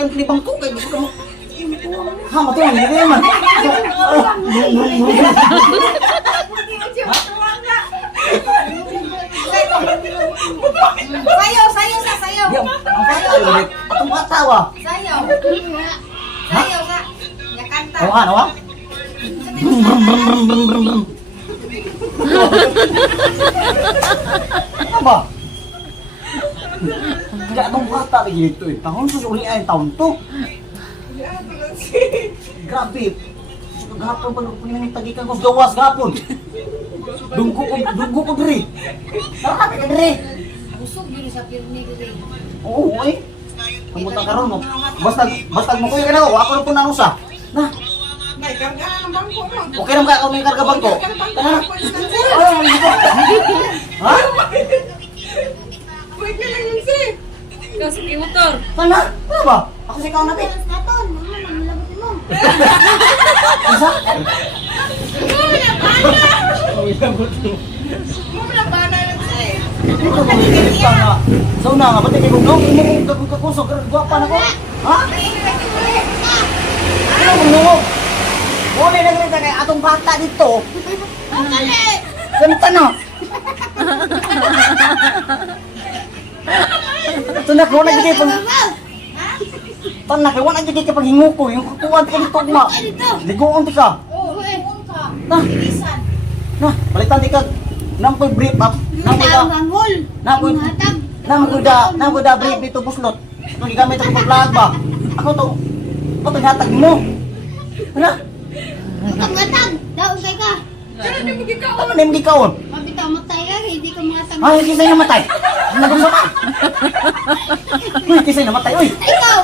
kayong libang ko kay gusto mo. Ha, mati ang hindi man. Sayaw, sayaw sa sayaw. Atong katawa. Sayaw. Sayaw ka. Ya kanta. Awan, awan. Brum brum brum brum brum brum brum. Apa? Enggak atong kata begitu eh. Tahun susuli ay tahun to. Grabe. Gapon pa nung tagikan ko gawas gapon. Dunggo ko diri. Nakaka ka diri. Busog yun sa pirni ko rin. Oo, eh. Kamuta karon mo. Basta mo kuya kana ako na po nang usa. Na. May karga ng bangko mo. Okay lang ka ako may karga bangko. Ha? Wait ka lang yun, sir. Ikaw sa motor. Kana? Ano ba? Ako si ikaw natin. Naton, mga nanglagot mo. Isa? Muna ba na lang, sir? Hindi ko mamigilip ka nga. Sa una nga, ba't ikaw nung kakusok, gwapa na ko? Ha? Ano mo nungog? Muna na ganito kay atong bata dito. Ang gali! Ganito na. Tunak, wala dito pang... Tanak, wala dito pang hingo ko. Yung kukuhan ko dito ma. Ligoon di ka. Oo, ka. Nah. Bilisan. Nah, balitan di ka. Nampoy brief up. Nampoy ka. Mangol. Nampoy... Hatag. Nampoy da brief dito buslot. Ito gigamit ako pag-vlog ba? Ako to. Ako to hatag mo. Ano? Hatag. Daon kay ka. Kaya di mo gikaw. Ano na yung gikaon? Mabitaw matay ka, hindi ka makatag. Ay, kisay namatay. Nagulsa ka. Uy, kisay namatay. Uy. Ikaw!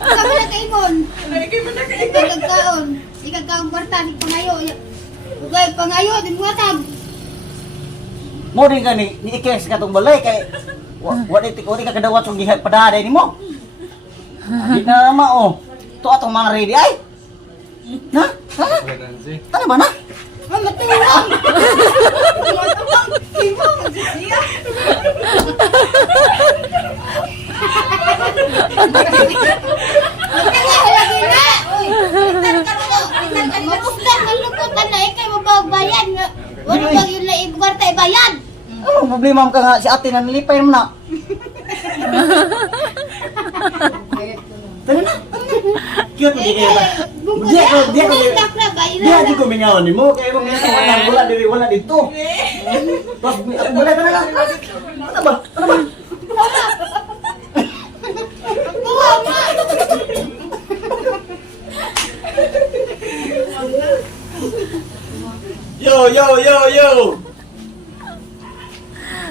Kami na kaimon. Ay, kayo mo na kayo. Ikagkaon. Ikagkaon kwarta, di pangayo. Ugay, pangayo, di mo hatag. Mo rin ka ni ikes ka itong balay kay wala ka kadawat yung gihat padaday ni mo. Di na naman oh. Ito atong mga ready ay. Ha? Ha? Ano ba na? Ah, matulong! Ibang, siya. Lagi na! Mapuslan, malukutan na, ikay mababayan. Wala ba yun na kwarta ibayan? Ano problema ka nga si ate na nilipay mo na. Tara na. Cute mo di kayo ba? Dia di ko mingawan ni mo kaya mo mingawan wala dito. Tapos wala ka na lang. Ano ba? Ano ba? Yo.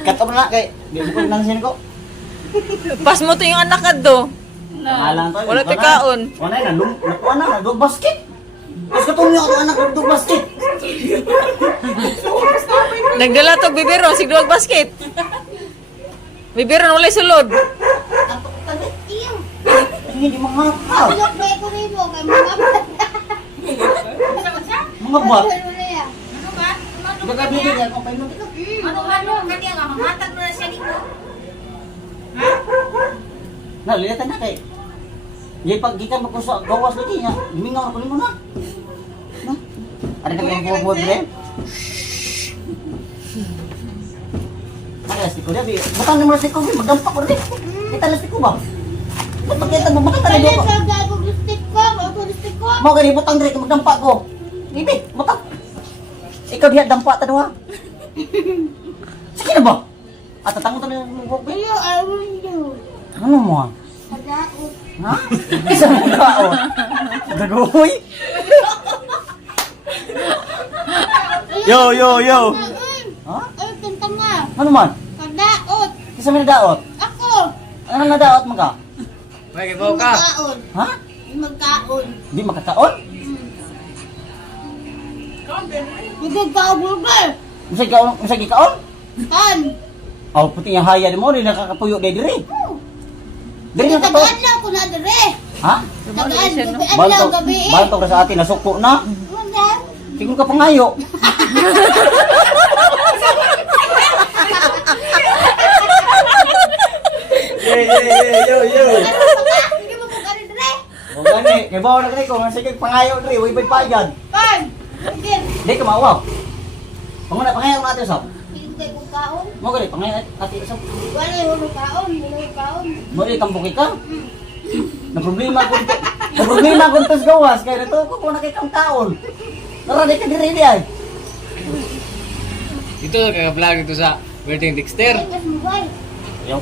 Kato mo na kay di ko nang sin ko. Pas mo to yung anak ka do. Alang to. Wala ka kaon. Wala na dog basket. Kasi kung yung anak ng dog basket. Nagdala to bibiro, sigduwag basket. Bibiro wala sulod. Hindi mga tao. Bilok ba ko rin mo, kay mga Mga bat. Ano ba? Nagabigay niya kung paano dito. Ano, kanya nga, mamatag mo na siya dito. Nalilita na kay. Di pag gikan mo ko sa gawas lagi niya, mingaw ko mo na. Na. Ada ka buat bre. Ada stiko dia bi. Bukan nomor stiko bi, magdampak ko rin. Kita stiko ba? Ba't kita mo bakit tadi Kaya ko? sa gago listik ko, ako listik ko. Mo gani butang dire magdampak ko. Bibi, butak. Ikaw diha dampak ta duha. Sige na ba? At tatang to ng buhok bi. Ayo, I want you. Ano mo? Pagdaot. Ha? Isa mo kaon. Dagoy. Yo. Ha? Ay, tentang nga. Ano man? Pagdaot. Isa may nadaot. Ako. Ano nadaot mo ka? May Magkaon. Ha? Magkaon. Di makakaon? Magkaon, burger. Musay gikaon? Kan. Aw puti nga haya mo rin nakakapuyo day diri. Diri na to. Tagaan lang ko na dire. Ha? Tagaan. Tagaan lang Balto. gabi eh. Balto ka sa atin nasuko na. Wala. Tingin ka pangayo. Yo. Hindi mo po ka rin O gani, kay bawa na kani ko, sige pangayo diri, way payad. Pan! Again! Di ka maawaw. Panguna pangayo natin usap. Hintay kong kaon. Mo gani pangayo natin usap. Wala yung hulong kaon. Hulong kaon. Mo ri tambuki ka. Na problema ko. Na problema ko tos gawas kay nato ko kung nakay kang taon. Tara di ka diri di ay. Ito kaka-vlog ito sa Berting Dexter. Ay, mas mobile. Yo.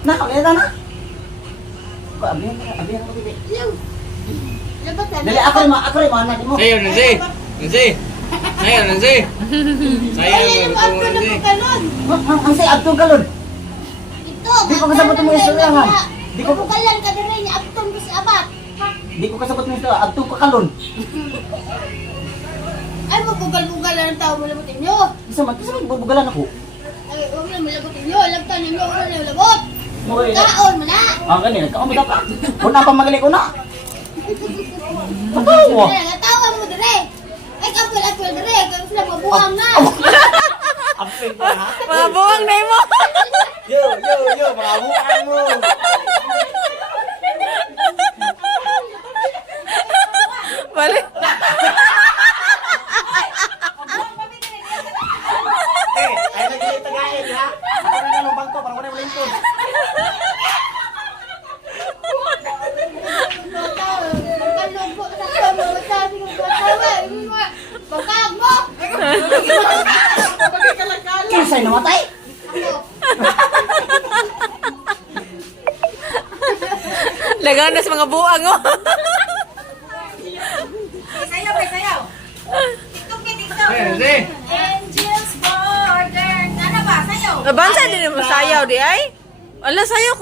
Nakaleta na. Abi mo dili. Ayaw. Labas na. Dali ako rin anak mo. Sayo, Nancy! Nancy! Sayo, Nancy! Sayo, Ay, yung gusto mo, ako na Nancy! pagkalon. Ang say adto kalon. Ito, Di ko kasabot mo yung istorya, ha? Di ko- Pukalan ka din rin. Apton ko sa abat. Di ko kasabot mo ito, adto ka kalon. Ay, mabugal-bugal lang ang tao mo labutin nyo. Isa man bubugalan ako. Ay, huwag na malabutin nyo. Alam ka ninyo, huwag na malabot. Mo rin. Kaon mo na. Ah, gani nagkakamot ka. Kung na pamagali ko na. Patawa. Ay, natawa mo dire. Ay, kapil-apil dire. Kaya sila mabuhang na. Apil ko ha. Mga buwang na mo. Yo, mga bukan mo. Balik. Ay lagi tagayin ha. Ako na ng bangko para wala malingkod. Pagkalong po sa kama. Masabi kong katawa. Pagkag mo. Kinsay namatay? Ako. Lagaan na sa mga buwang oh. Sayaw, sayaw. Tiktok, tiktok. Sayo, Nancy! Angels border. Ano ba? Sayaw. Nabansa din mo sayaw di ay. Ala sayaw ko.